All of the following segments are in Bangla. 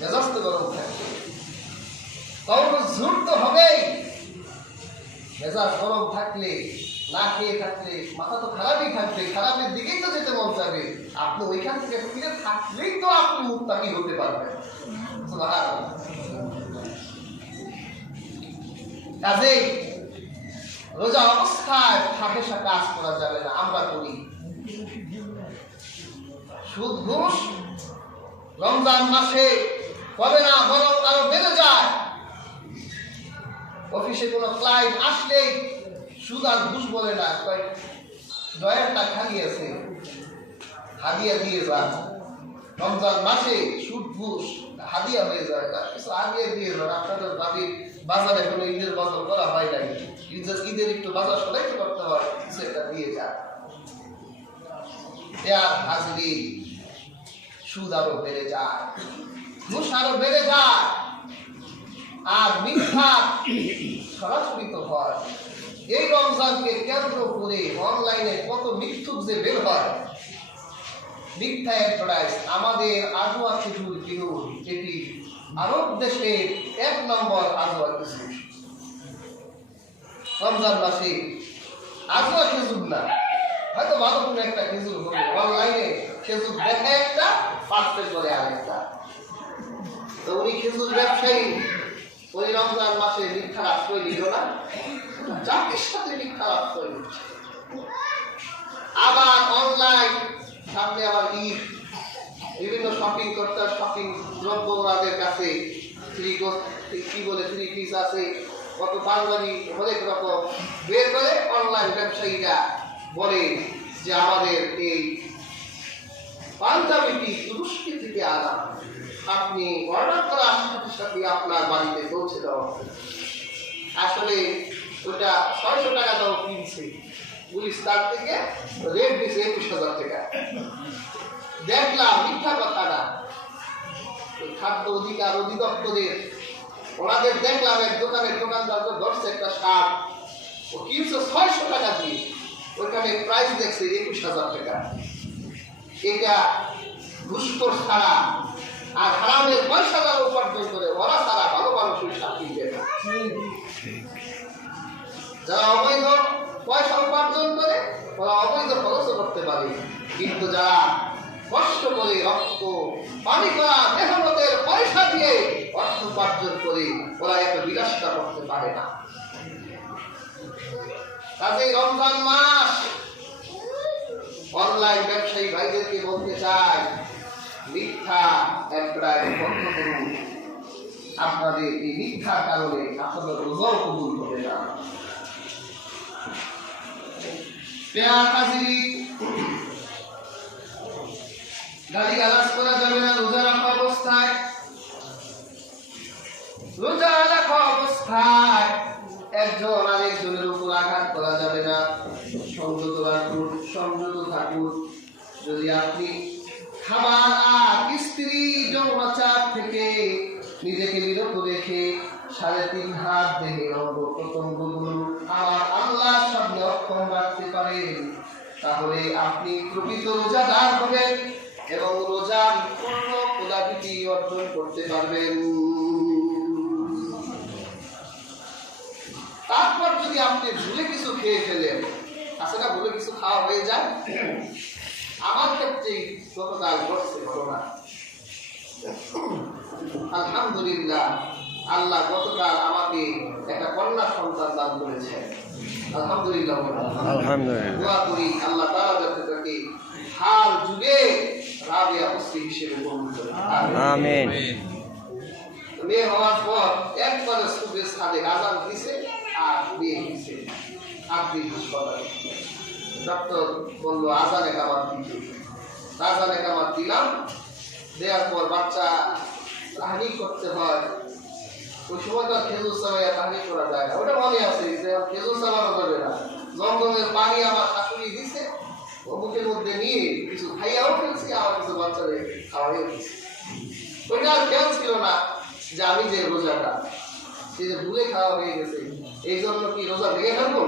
মেজাজ তো গরম থাকবে, তখন ঝুট তো হবেই। মেজাজ গরম থাকলে, না খেয়ে থাকলে মাথা তো খারাপই থাকবে, খারাপের দিকেই তো যেতে মন যাবে। আপনি ওইখান থেকে ফিরে থাকলেই তো আপনি মুত্তাকি হতে পারবেন। কাজেই রোজা অবস্থায় ফাঁকেশা কাজ করা যাবে না। আমরা করি সুদ ঘুষ, রমজান মাসে হবে না, বরং আরো বেড়ে যায়। অফিসে কোনো ক্লায়েন্ট আসলেই সুদ আর ঘুষ বলে না, ডয়ারটা খালি আছে, হাদিয়া দিয়ে যান। রমজান মাসে সুদ ঘুষ হাদিয়া হয়ে যায়, তার কিছু আগে দিয়ে যান। আপনাদের দাবি বাজারে কোনো ঈদের বাজার করা হয় নাই, ঈদের একটু বাজার সদাইতে করতে হয়, কিছু একটা দিয়ে যান। হাজিরি সুদ আরো বেড়ে যায়, ঘুষ আরো বেড়ে যায়, আর মিথ্যা ছড়াছড়িত হয়। এই রমজানকে কেন্দ্র করে অনলাইনে কত মিথ্যুক যে বের হয়। মিথ্যা অ্যাডভার্টাইজ, আমাদের আজওয়া খেজুর কিনুন, এটি আরব দেশের 1 নম্বর আজওয়া খেজুর। রমজান মাসে আজওয়া খেজুর না, হয়তো ভালো কোনো একটা খেজুর হবে, অনলাইনে খেজুর দেখে একটা, পার্সেল করে আরেকটা। তো উনি খেজুর ব্যবসায়ী, ওই রমজান মাসে মিথ্যার আশ্রয় নিল না, জাতির সাথে মিথ্যার আশ্রয় নিচ্ছে। আবার অনলাইন, সামনে আবার ঈদ, বিভিন্ন শপিং করতে, শপিং দ্রব্য ওনাদের কাছে কি বলে 3 পিস আছে, কত পাঞ্জাবি, অনেক রকম বের করে অনলাইন ব্যবসায়ীরা বলে যে আমাদের এই পাঞ্জাবিটি তুরস্কি থেকে আনা, আপনি অর্ডার করার সাথে সাথে আপনার বাড়িতে পৌঁছে দেওয়া হবে। আসলে ওটা 600 টাকা দাও কিনছে, পুলিশ তার থেকে রেট দিয়েছে 21,000 টাকা। দেখলাম মিথ্যা কথা না, খাদ্য অধিকার অধিদপ্তরের ওনাদের দেখলাম এক দোকানের দোকানদার ধরছে একটা শার্ট, ও কিনছে 600 টাকা দিয়ে, ওইখানে প্রাইস দেখছে 21,000 টাকা। এটা ঘুষখোর ছাড়া আর হারামের পয়সা দ্বারা উপার্জন করে ওরা ছাড়া ভালো মানুষের সাথে দেয় না। যারা অবৈধ পয়সা উপার্জন করে ওরা অবৈধ খরচ করতে পারে, কিন্তু যারা কষ্ট করে রক্ত পানি করা মেহনতের পয়সা দিয়ে অর্থ উপার্জন করে ওরা এত বিলাসিতা করতে পারে না। কাজেই রমজান মাস অনলাইন ব্যবসায়ী ভাইদেরকে বলতে চাই, মিথ্যা অ্যাডভার্টাইজ বন্ধ করুন। আপনাদের এই মিথ্যার কারণে আপনাদের রোজাও কবুল হবে না। গালিগালাজ করা যাবে না রোজা রাখা অবস্থায়। রোজা রাখা অবস্থায় একজন আরেকজনের উপর আঘাত করা যাবে না। সংযত রাখুন, সংযত থাকুন। যদি আপনি খাবার আর স্ত্রী যৌনাচার থেকে নিজেকে বিরত রেখে 3.5 হাত দেহের অঙ্গ প্রত্যঙ্গগুলো আমার আল্লাহর সামনে অক্ষম রাখতে পারেন, তাহলে আপনি প্রকৃত রোজাদার হবেন এবং রোজার পূর্ণ ফলাফল অর্জন করতে পারবেন। তারপর যদি আপনি ভুলে কিছু খেয়ে ফেলেন, আসলে ভুলে কিছু খাওয়া হয়ে যায়, আমার ক্ষেত্রে গতকাল ঘটছে ঘটনা। আলহামদুলিল্লাহ, আল্লাহ গতকাল আমাকে একটা কন্যা সন্তান দান করেছেন। আলহামদুলিল্লাহ, দোয়া করি আল্লাহ তাআলা যাতে তাকে হার যুগে রাবিয়া মুসলিম হিসেবে কবুল করেন। আমিন। মেয়ে হওয়ার পর একবারে সুবের সাথে আজান দিছে আর বিয়ে দিছে। 8 দিন হাসপাতালে। ডক্টর বললো আজানে কামার দিতে, আজানে কামার দিলাম। দেওয়ার পর বাচ্চা তাহনি করতে হয়। ওই সময় তো খেজুর চাবাইয়া তাহনি করা যায় না, ওটা মনে আছে যে খেজুর চাবানো যাবে না। জমজমের পানি আমার শাশুড়ি দিছে, ও মুখের মধ্যে নিয়ে কিছু খাইয়াও ফেলছি, আমার কিছু বাচ্চাদের খাওয়াইও দিচ্ছে। ওইটা আর খেয়াল ছিল না যে আমি যে রোজাটা, সে যে ভুলে খাওয়া হয়ে গেছে, এই জন্য কি রোজা ভেঙে ফেলবো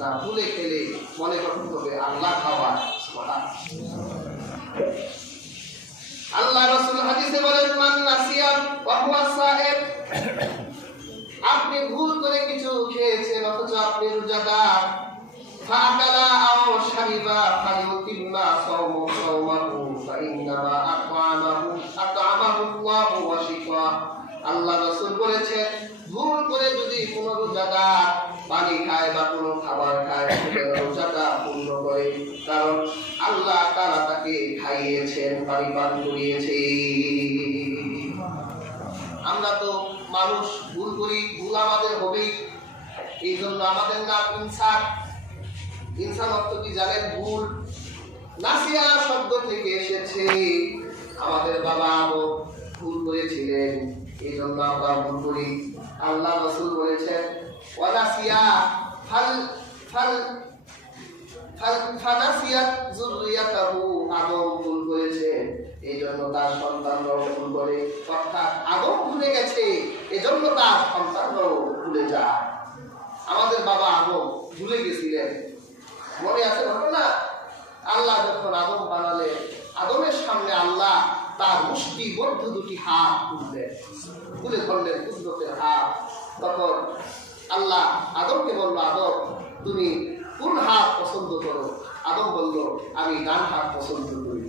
না? ভুলে খেলে মনে করতে হবে আল্লাহ খাওয়া। আল্লাহ রাসূল হাদিসে বলেন, মান নাসিয়া ওয়াহুয়া সাহেব, আপনি ভুল করে কিছু খেয়েছেন অথচ আপনি রোজাদার। ফাকালা আও শারিবা ফালিউতিম্মা সাওমাহু ফাইন্নামা আত'আমাহু আল্লাহু ওয়া শিফা। আল্লাহ রাসূল বলেছেন, ভুল করে যদি কোনো রোজাদার পানি খায় বা কোনো খাবার খায়, রোজাটা পূর্ণ করে, কারণ আল্লাহ তাআলা তাকে খাইয়েছেন, পানি পান করিয়েছেন। আমরা তো মানুষ, ভুল করি, ভুল আমাদের হবেই। এই জন্য আমাদের নাম ইনসান। ইনসান অর্থ কি জানেন? ভুল। নাসিয়া শব্দ থেকে এসেছে। আমাদের বাবা ভুল করেছিলেন, এই জন্য আমরা ভুল করি। আল্লাহ রাসূল বলেছেন, ওয়ানাসিয়া ফানাসিয়াত যুররিয়াতাহু, আদম ভুল করেছে, এই জন্য তার সন্তানরাও ভুল করে। অর্থাৎ আদম ভুলে গেছে, এজন্য তার সন্তানরাও ভুলে যায়। আমাদের বাবা আদম ভুলে গেছিলেন, মনে আছে ঘটনা? আল্লাহ যখন আদম বানালেন, আদমের সামনে আল্লাহ তার মুষ্টিবদ্ধ দুটি হাত তুলে ধরলেন, কুদরতের হাত। তখন আল্লাহ আদমকে বলল, আদম তুমি কোন হাত পছন্দ করো? আদম বলল, আমি ডান হাত পছন্দ করি।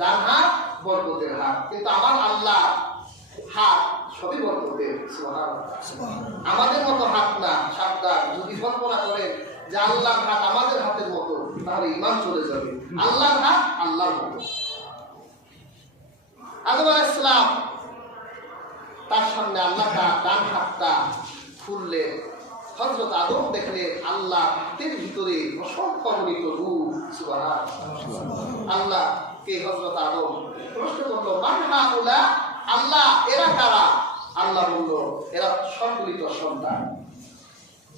ডান হাত বরকতের হাত, কিন্তু আমার আল্লাহ হাত সবই বরকতের। সুবহানাল্লাহ। আমাদের মতো হাত না, সাবধান। যদি কল্পনা করেন যে আল্লাহর হাত আমাদের হাতের মতো, তাহলে ঈমান চলে যাবে। আল্লাহর হাত আল্লাহর মতো। আদম আলাইহিস সালাম, তার সামনে আল্লাহ তার ডান হাতটা খুললেন। হযরত আদম দেখলেন আল্লাহ হাতের ভিতরে অসংখ্য অগণিত রূপ। সুবহানাল্লাহ। আল্লাহ কে হযরত আদম প্রশ্ন করল, মান হাউলা? আল্লাহ এরা কারা? আল্লাহ বলল, এরা সম্মিলিত সন্তান।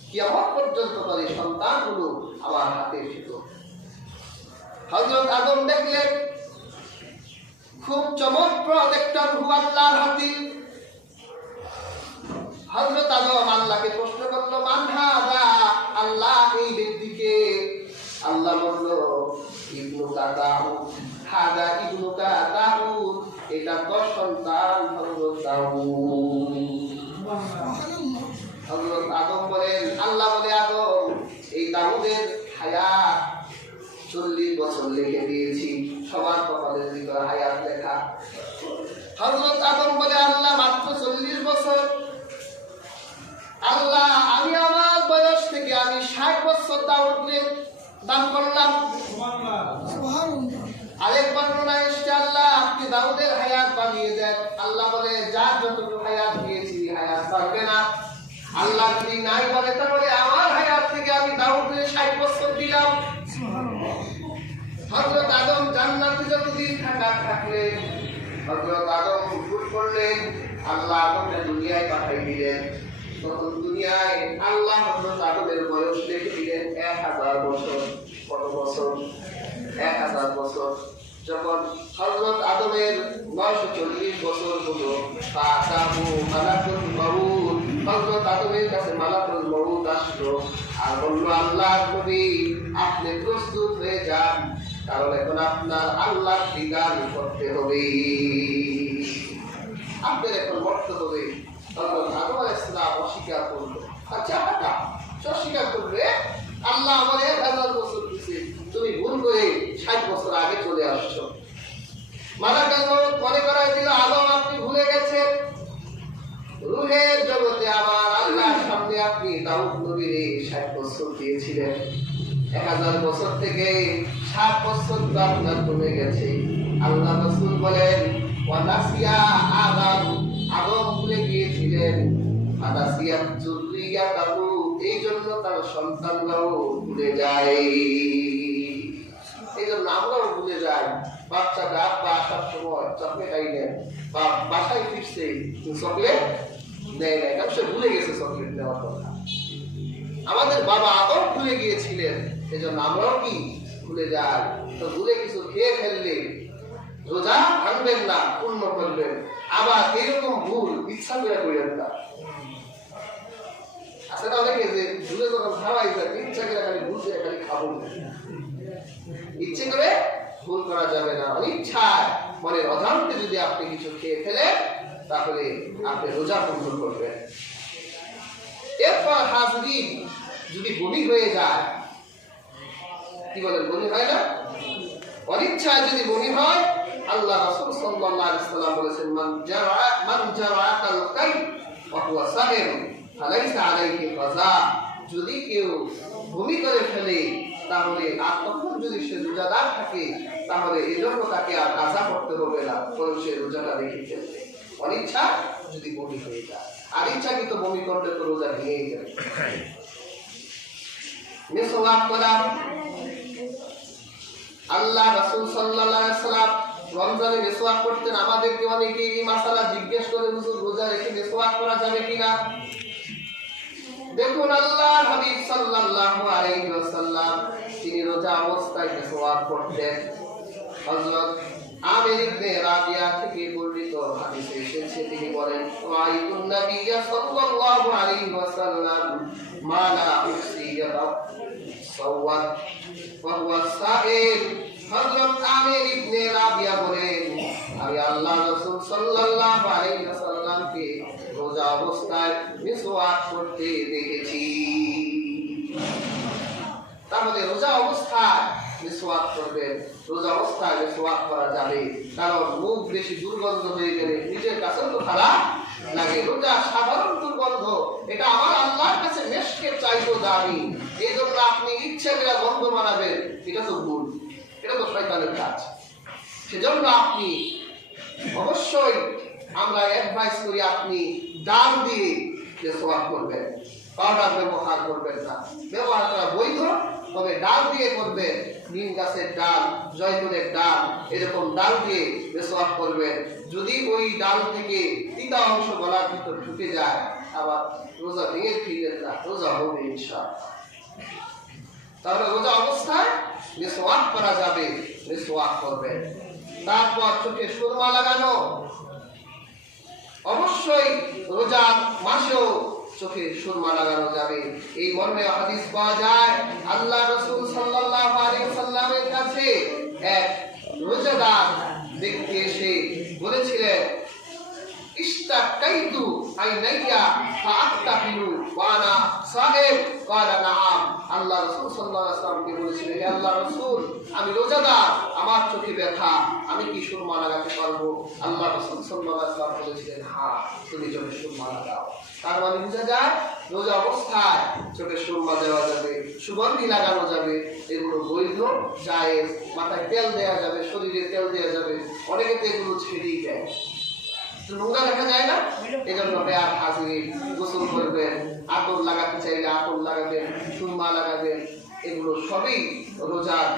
কিয়ামত পর্যন্ত তার এই সন্তানগুলো আমার হাতের ভিতর। হযরত আদম দেখলেন খুব চমৎকার একটা রূহ আল্লাহর হাতে। হযরত আদম আল্লাহকে প্রশ্ন করল, মান হাযা? আল্লাহ এই ব্যক্তিকে? আল্লাহ বলল, ইবনুকা দাউদ। হাযা ইবনুকা দাউদ, এটা তোর সন্তান হযরত দাউদ। হযরত আদম বলেন, আল্লাহ বলে, আদম এই দাউদের হায়াত 40 বছর লিখে দিয়েছি, সবার কপালের ভিতরে হায়াত লেখা। হযরত আদম বলে, আল্লাহ মাত্র 40 বছর? আল্লাহ আমি আমার বয়স থেকে আমি 60 বছর দাউদকে দান করলাম। আরেক বর্ণনায় এসেছে, আল্লাহ আপনি দাউদের হায়াত বাড়িয়ে দেন। আল্লাহ বলে, যার যতটুকু হায়াত দিয়েছি হায়াত বাড়বে না। আল্লাহ যদি নাই বলে, তাহলে আমার হায়াত থেকে আমি দাউদকে 60 বছর দিলাম। হযরত আদম জান্নাতে যতদিন থাকলেন, হযরত আদম ভুল করলেন, আল্লাহ আদমকে দুনিয়ায় পাঠিয়ে দিলেন। তখন দুনিয়ায় আল্লাহ হযরত আদমের বয়স লিখে দিলেন 1000 বছর। কত বছর? 1000 বছর। যখন হযরত আদমের 940 বছর হলো, ফাতাহু মালাকুল মাউত, হযরত আদমের কাছে মালাকুল মাউত আসলো আর বলল, আল্লাহর নবী আপনি প্রস্তুত হয়ে যান, কারণ এখন আপনার আল্লাহর দিদার করতে হবে, আপনার এখন মরতে হবে। তখন আদম আলাইহিস সালাম অস্বীকার করলো। আচ্ছা হাঁটা অস্বীকার করবে? আল্লাহ আমার 1000 বছর দিয়েছে, তুমি ভুল করে 60 বছর আগে চলে আসছো। মালাকুল মাউত মনে করাই দিল, আদম আপনি ভুলে গেছেন, রূহের জগতে আমার আল্লাহর সামনে আপনি দাউদ নবীর 60 বছর দিয়েছিলেন। 1000 বছর থেকে 60 বছর তো আপনার কমে গেছে। আল্লাহ রাসূল বলেন, ওয়ানাসিয়া আদম, আদম ভুলে গিয়েছিলেন, ফানাসিয়াত যুররিয়াতাহু, এই জন্য তার সন্তানরাও ভুলে যায়। এই জন্য আমরাও ভুলে যাই। বাচ্চাটা আব্বা আসার সময় চকলেট আইলেন, বা বাসায় ফিরছে চকলেট দেয় না, কারণ সে ভুলে গেছে চকলেট দেওয়ার কথা। আমাদের বাবা আদম ভুলে গিয়েছিলেন, এই জন্য আমরাও কি ভুলে যাই। তো ভুলে কিছু খেয়ে ফেললে রোজা ভাঙবেন না, পূর্ণ করবেন। আবার এরকম ভুল ইচ্ছা করে করেন না। আসলে অনেকে যে ভুলে যখন খাওয়াই যায়, ইচ্ছা করে খালি ভুলছে খালি খাবো, ইচ্ছে করে ভুল করা যাবে না। অনিচ্ছায় মনের অজান্তে যদি আপনি কিছু খেয়ে ফেলেন, তাহলে আপনি রোজা ভঙ্গ করবেন। এরপর হাজরিন, যদি বমি হয়ে যায়, কি বলেন, বমি হয় না? অনিচ্ছায় যদি বমি হয়, আল্লাহ রাসূল সাল্লাল্লাহু আলাইহি ওয়াসাল্লাম বলেছেন, মান জারাআকাল কাই ওয়া হুয়া সাহির ফালাইসা আলাইহি কাযা। যদি কেউ বমি করে ফেলে, তাহলে আর তখন যদি সে রোজাদার থাকে, তাহলে এজন্য তাকে আর কাজা করতে হবে না, বরং সে রোজাটা রেখে ফেলবে। অনিচ্ছা যদি বমি হয়ে যায়, আর ইচ্ছাকৃত বমি করলে তো রোজা ভেঙে যাবে। মিসওয়াক করা, আল্লাহ রাসূল সাল্লাল্লাহু আলাইহি ওয়াসাল্লাম রমজানে মিসওয়াক করতেন। আমাদেরকে অনেকে এই মাসালা জিজ্ঞেস করে, হুজুর রোজা রেখে মিসওয়াক করা যাবে কিনা? দেখুন, আল্লাহর হাবিব সাল্লাল্লাহু আলাইহি ওয়াসাল্লাম তিনি রোজা অবস্থায় মিসওয়াক করতেন। হযরত আমির ইবনে রাবিয়া থেকে বর্ণিত হাদিসে এসেছে, তিনি বলেন, রাআইতুন নাবিয়্য সাল্লাল্লাহু আলাইহি ওয়াসাল্লাম মা লা উসিয়া সাওয়াত ওয়া হুয়া সাইল। হযরত আমির ইবনে রাবিয়া বলেন, আমি আল্লাহ রাসূল সাল্লাল্লাহু আলাইহি ওয়াসাল্লামকে রোজা অবস্থায় মিসওয়াক করতে দেখেছি। তাহলে রোজা অবস্থায় মিসওয়াক করবেন, রোজা অবস্থায় মিসওয়াক করা যাবে। কারণ মুখ বেশি দুর্গন্ধ হয়ে গেলে নিজের কাছে তো খারাপ লাগে। রোজা সাধারণ দুর্গন্ধ, এটা আমার আল্লাহর কাছে মেশকের চাইতেও দামি। এই জন্য আপনি ইচ্ছে করে গন্ধ বানাবেন, এটা তো ভুল, এটা তো শয়তানের কাজ। সেজন্য আপনি অবশ্যই, আমরা অ্যাডভাইস করি, আপনি ডাল দিয়ে মিসওয়াক করবেন, পাউডার ব্যবহার করবেন না। ব্যবহার করা বৈধ, তবে ডাল দিয়ে করবেন। নিম গাছের ডাল, জয়তুনের ডাল, এরকম ডাল দিয়ে মিসওয়াক করবেন। যদি ওই ডাল থেকে তিতা অংশ গলার ভিতর ঢুকে যায়, আবার রোজা ভেঙে ফিরবেন না, রোজা হবে ইনশাআল্লাহ। তাহলে রোজা অবস্থায় মিসওয়াক করা যাবে, মিসওয়াক করবেন। তারপর চোখে সুরমা লাগানো, অবশ্যই রোজার মাসেও চোখে সুরমা লাগানো যাবে। এই মর্মে হাদিস পাওয়া যায়, আল্লাহ রাসূল সাল্লাল্লাহু আলাইহি ওয়াসাল্লামের কাছে এক রোজাদার ব্যক্তি এসে বলেছিলেন, ইশতাকাইতু আইনাইয়া ফাআতাহিলু ওয়া আনা সাহিব ক্বালা নাআম। আল্লাহ রাসূল সাল্লাল্লাহু আলাইহি ওয়াসাল্লামকে বলেছিলেন, হে আল্লাহর রাসূল, আমি রোজাদার, আমার চোখে ব্যথা, আমি কি সুরমা লাগাতে পারবো? আল্লাহ রাসূল সাল্লাল্লাহু আলাইহি ওয়াসাল্লাম বলেছিলেন, হ্যাঁ, তুমি চোখে সুরমা লাগাও। তার মানে বোঝা যায়, রোজা অবস্থায় চোখে সুরমা দেওয়া যাবে, সুগন্ধি লাগানো যাবে, এগুলো বৈধ, জায়েজ। মাথায় তেল দেওয়া যাবে, শরীরে তেল দেওয়া যাবে, অনেকে তো এগুলো ছেড়েই দেয়, নোংরা দেখা যায় না। এই জন্য বেয়ার হাজির গোসল করবেন, আতর লাগাতে চাইলে আতর লাগাবেন, সুরমা লাগাবেন, এগুলো সবই রোজার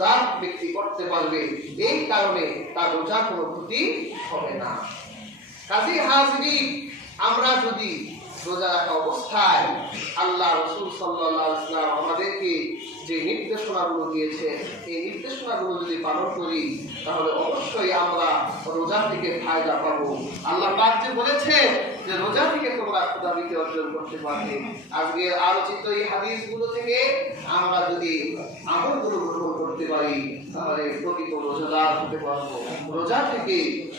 দার ব্যক্তি করতে পারবে। এই কারণে তার রোজা কোনো ক্ষতি হবে না। কাজী হাজিরিন, আমরা যদি রোজা রাখা অবস্থায় আল্লাহ রাসূল সাল্লাল্লাহু আলাইহি ওয়াসাল্লাম আমাদেরকে যে নির্দেশনাগুলো দিয়েছে, এই নির্দেশনাগুলো যদি পালন করি, তাহলে অবশ্যই আমরা রোজা থেকে ফায়দা পাবো। আল্লাহ পাক যে বলেছেন যে রোজা থেকে তোমরা ক্ষুধাবৃত্তি অর্জন করতে পারবে। আজকে আলোচিত এই হাদিসগুলো থেকে আমরা যদি আমলগুলো গ্রহণ করতে পারি, তাহলে প্রকৃত রোজাদার হতে পারবো, রোজা থেকে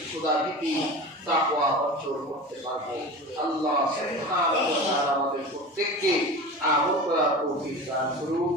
ক্ষুধাবৃত্তি তাকওয়া অর্জন করতে পারবো। আল্লাহ সুবহানাহু ওয়া তাআলা আমাদের প্রত্যেককে আমল করার তৌফিক দান করুন।